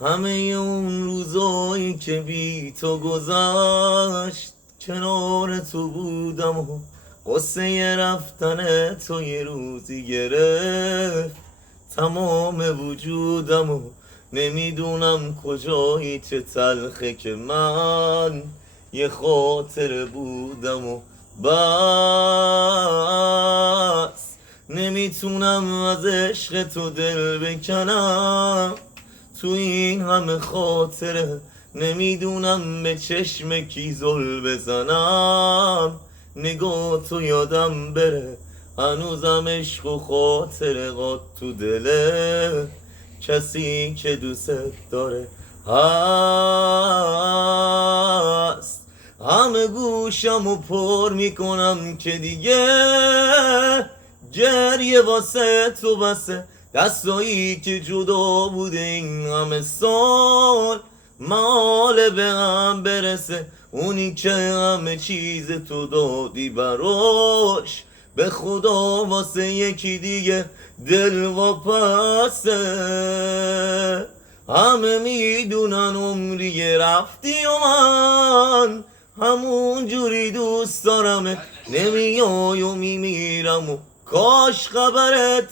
همه اون روزایی که بی تو گذشت کنار تو بودم و قصه رفتن تو یه روزی گرفت تمام وجودم و نمیدونم کجایی چه تلخه که من یه خاطره بودم و بس نمیتونم از عشق تو دل بکنم تو این همه خاطره نمیدونم به چشم کی زل بزنم نگاه تو یادم بره هنوزم عشق و خاطره قاد تو دله کسی که دوست داره هست همه گوشم و پر میکنم که دیگه گریه واسه تو بسه دستایی که جدا بوده این همه سال مال به هم برسه اونی که همه چیز تو دادی براش به خدا واسه یکی دیگه دل واپسه همه میدونن عمری رفتی و من همون جوری دوست دارمت نمیای و میمیرم و کاش خبرت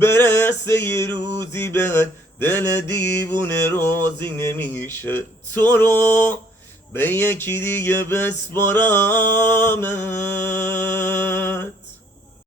برسه یه روزی بهت دل دیوونه راضی نمیشه تو رو به یکی دیگه بسپارمت